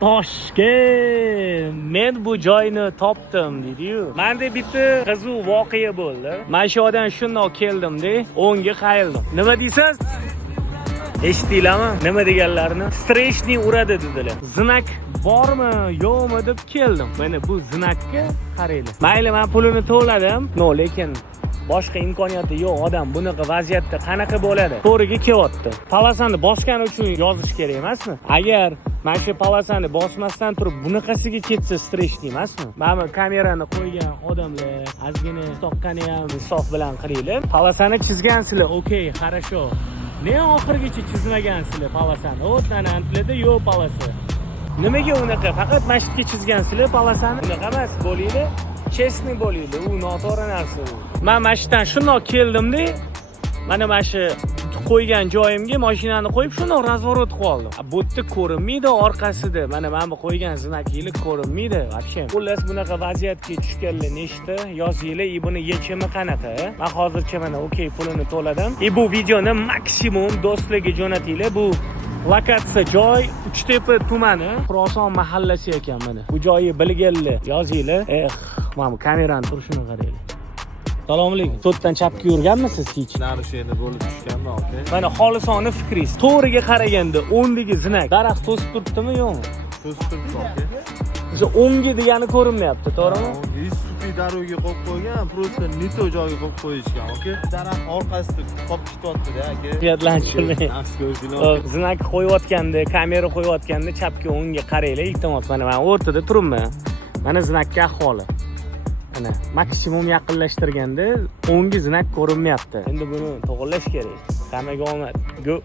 Toshkent, men bu joyni topdim dedi-yu. Menda bitta qiziq voqea bo'ldi. Men shu yerdan shundoq keldim-da, o'ngga qayildim. Nima deysiz? Eshitdinglarmi? Nima deganlarini? Streshni uradi dedilar. Znak bormi, yo'qmi deb keldim. Mana bu znakka qaranglar. Mayli, men pulini to'ladim, lekin boshqa imkoniyati yo'q odam bunaqa vaziyatda qanaqa bo'ladi? To'riga kelyapti. Palasani bosgani uchun yozish kerak emasmi? Agar mana shu palasani bosmasdan turib bunaqasiga ketsa streshni emasmi? Mana kamerani qo'ygan odamlar ozgina soqqani ham insof bilan qilinglar. Palasani chizgansizlar, okey, хорошо. Ne oxirigacha chizmagansizlar palasani? O'tdan antlarda yo'q palasi. Nimaga unaqa? Faqat masjidga chizgansizlar palasani. Unaqa emas, bo'linglar. Chestni bo'linglar, u noto'g'ri narsa u. Men mashinadan shundoq keldim-da, mana shu qo'ygan joyimga mashinani qo'yib shundoq razворот qilib oldim. Bu yerda ko'rinmaydi orqasida. Mana bu qo'ygan znaklar ko'rinmaydi. Вообще. Xullas bunaqa vaziyatga tushganlar nechta? Yozinglar, buni yechimi qanaqa? Men hozircha mana okey pulini to'ladim. Bu videoni maksimum do'stlarga jo'natinglar. Bu lokatsiya joy Uchtepa tumani, Xuroson mahallasi ekan mana. Bu joyni bilganlar yozinglar. Mana kamerani turishini qaranglar. Assalomu alaykum. To'rtdan chapga yurganmisiz hech? Narushenda bo'lib tushganman, okey. Mana xolisona fikringiz. To'g'riga qaraganda o'ndagi znak daraxt to'sib turibdimi yo'qmi? To'sib turibdi, okey. O'sha o'ngi degani ko'rinmayapti, to'g'rimi? Istupi daroga qo'yib qo'ygan, просто neto joyga qo'yib qo'yishgan, okey. Daraxt orqasida qolib ketyapti-da, aka. Yodlantirmang. Nafsga o'zinglar. Znak qo'yayotganda, kamera qo'yayotganda chapga o'ngga qaranglar. Iltimos, mana men o'rtada turibman. Mana znakka ahvoli. Mana maksimum yaqinlashtirganda o'ngi znak ko'rinmayapti. Endi buni to'g'rilash kerak. Hammaga omad. Go.